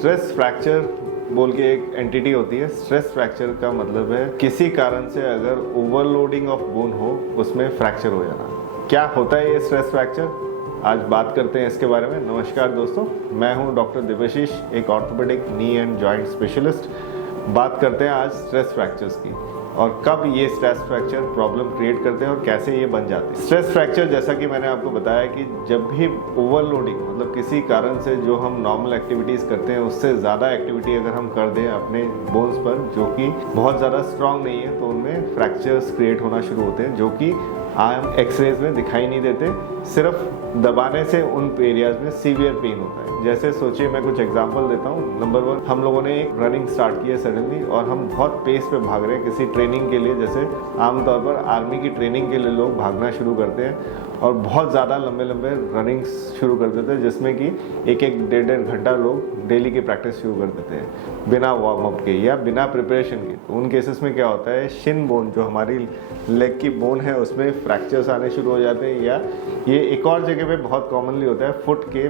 Stress fracture बोल के एक एंटिटी होती है। स्ट्रेस फ्रैक्चर का मतलब है किसी कारण से अगर ओवरलोडिंग ऑफ बोन हो उसमें फ्रैक्चर हो जाना। क्या होता है ये स्ट्रेस फ्रैक्चर, आज बात करते हैं इसके बारे में। नमस्कार दोस्तों, मैं हूं डॉक्टर दिव्यशीष, एक orthopaedic knee and joint specialist. बात करते हैं आज स्ट्रेस फ्रैक्चर्स की और कब ये स्ट्रेस फ्रैक्चर प्रॉब्लम क्रिएट करते हैं और कैसे ये बन जाते हैं। स्ट्रेस फ्रैक्चर जैसा कि मैंने आपको बताया कि जब भी ओवरलोडिंग मतलब किसी कारण से जो हम नॉर्मल एक्टिविटीज़ करते हैं उससे ज़्यादा एक्टिविटी अगर हम कर दें अपने बोन्स पर जो कि बहुत ज़्यादा स्ट्रांग नहीं है, तो उनमें फ्रैक्चर्स क्रिएट होना शुरू होते हैं, जो कि आम एक्सरेज में दिखाई नहीं देते। सिर्फ दबाने से उन एरियाज में सीवियर पेन होता है। जैसे सोचिए, मैं कुछ एग्जांपल देता हूँ। नंबर 1, हम लोगों ने एक रनिंग स्टार्ट की है सडनली और हम बहुत पेस पे भाग रहे हैं किसी ट्रेनिंग के लिए। जैसे आमतौर पर आर्मी की ट्रेनिंग के लिए लोग भागना शुरू करते हैं और बहुत ज़्यादा लंबे लंबे रनिंग शुरू कर देते हैं, जिसमें कि एक एक डेढ़ घंटा लोग डेली की प्रैक्टिस शुरू कर देते हैं बिना वार्म अप के या बिना प्रिपरेशन के। तो उन केसेस में क्या होता है, शिन बोन जो हमारी लेग की बोन है उसमें फ्रैक्चर्स आने शुरू हो जाते हैं, या ये एक और जगह पे बहुत कॉमनली होता है फुट के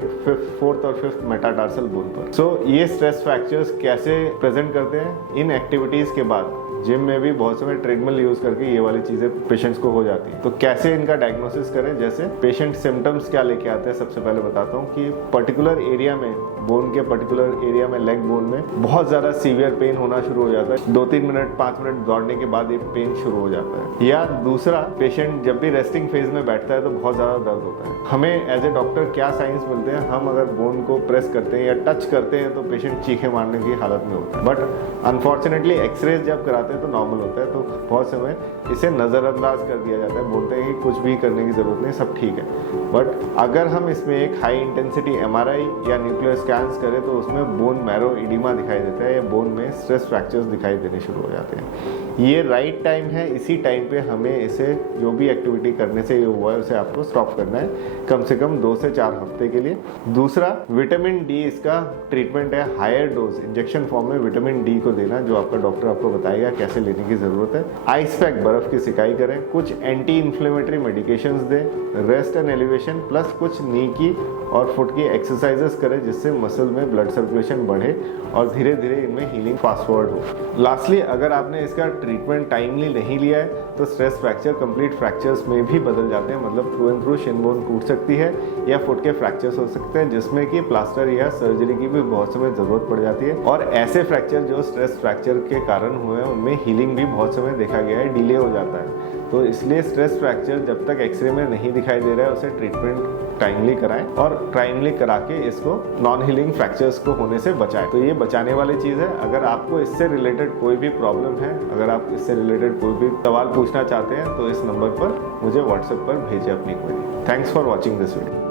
4th और 5th मेटाटार्सल बोन पर। सो ये स्ट्रेस फ्रैक्चर्स कैसे प्रेजेंट करते हैं, इन एक्टिविटीज़ के बाद जिम में भी बहुत समय ट्रेडमिल यूज करके ये वाली चीजें पेशेंट्स को हो जाती है। तो कैसे इनका डायग्नोसिस करें, जैसे पेशेंट सिम्टम्स क्या लेके आते हैं, सबसे पहले बताता हूँ कि पर्टिकुलर एरिया में, बोन के पर्टिकुलर एरिया में, लेग बोन में बहुत ज्यादा सीवियर पेन होना शुरू हो जाता है। 2-3 मिनट 5 मिनट दौड़ने के बाद ये पेन शुरू हो जाता है। या दूसरा, पेशेंट जब भी रेस्टिंग फेज में बैठता है तो बहुत ज्यादा दर्द होता है। हमें एज ए डॉक्टर क्या साइंस मिलते हैं, हम अगर बोन को प्रेस करते हैं या टच करते हैं तो पेशेंट चीखे मारने की हालत में होता है। बट अनफॉर्चुनेटली एक्सरेज जब कराते हैं तो नॉर्मल होता है। तो बहुत समय इसे नज़रअंदाज कर दिया जाता है, बोलते हैं कि कुछ भी करने की ज़रूरत नहीं, सब ठीक है। बट अगर हम इसमें एक हाई इंटेंसिटी MRI या न्यूक्लियर स्कैन्स करें तो उसमें बोन मैरो इडिमा दिखाई देता है या बोन में स्ट्रेस फ्रैक्चर्स दिखाई देने शुरू हो जाते हैं। ये राइट टाइम है, इसी टाइम पे हमें इसे जो भी एक्टिविटी करने से ये हुआ है उसे आपको स्टॉप करना है, कम से कम 2 से 4 हफ्ते के लिए। दूसरा, विटामिन डी इसका ट्रीटमेंट है, हायर डोज इंजेक्शन फॉर्म में विटामिन डी को देना, जो आपका डॉक्टर आपको बताएगा कैसे लेने की ज़रूरत है। आइस पैक, बर्फ़ की सिकाई करें, कुछ एंटी इन्फ्लेमेटरी मेडिकेशंस दें, रेस्ट एंड एलिवेशन प्लस कुछ नी की और फुट की एक्सरसाइजेस करें जिससे मसल में ब्लड सर्कुलेशन बढ़े और धीरे धीरे इनमें हीलिंग फास्ट फॉरवर्ड हो। लास्टली, अगर आपने इसका ट्रीटमेंट टाइमली नहीं लिया है तो स्ट्रेस फ्रैक्चर कंप्लीट फ्रैक्चर्स में भी बदल जाते हैं। मतलब through and through Shin bone टूट सकती है या फुट के फ्रैक्चर्स हो सकते हैं, जिसमें कि प्लास्टर या सर्जरी की भी बहुत समय ज़रूरत पड़ जाती है। और ऐसे फ्रैक्चर जो स्ट्रेस फ्रैक्चर के कारण हुए हैं उनमें हीलिंग भी बहुत समय देखा गया है डिले हो जाता है। तो इसलिए स्ट्रेस फ्रैक्चर जब तक एक्सरे में नहीं दिखाई दे रहा है उसे ट्रीटमेंट टाइमली कराएं और टाइमली करा के इसको नॉन हीलिंग फ्रैक्चर्स को होने से बचाएं। तो ये बचाने वाली चीज़ है। अगर आपको इससे रिलेटेड कोई भी प्रॉब्लम है, अगर आप इससे रिलेटेड कोई भी सवाल पूछना चाहते हैं तो इस नंबर पर मुझे व्हाट्सएप पर भेजें अपनी query. Thanks for watching this video.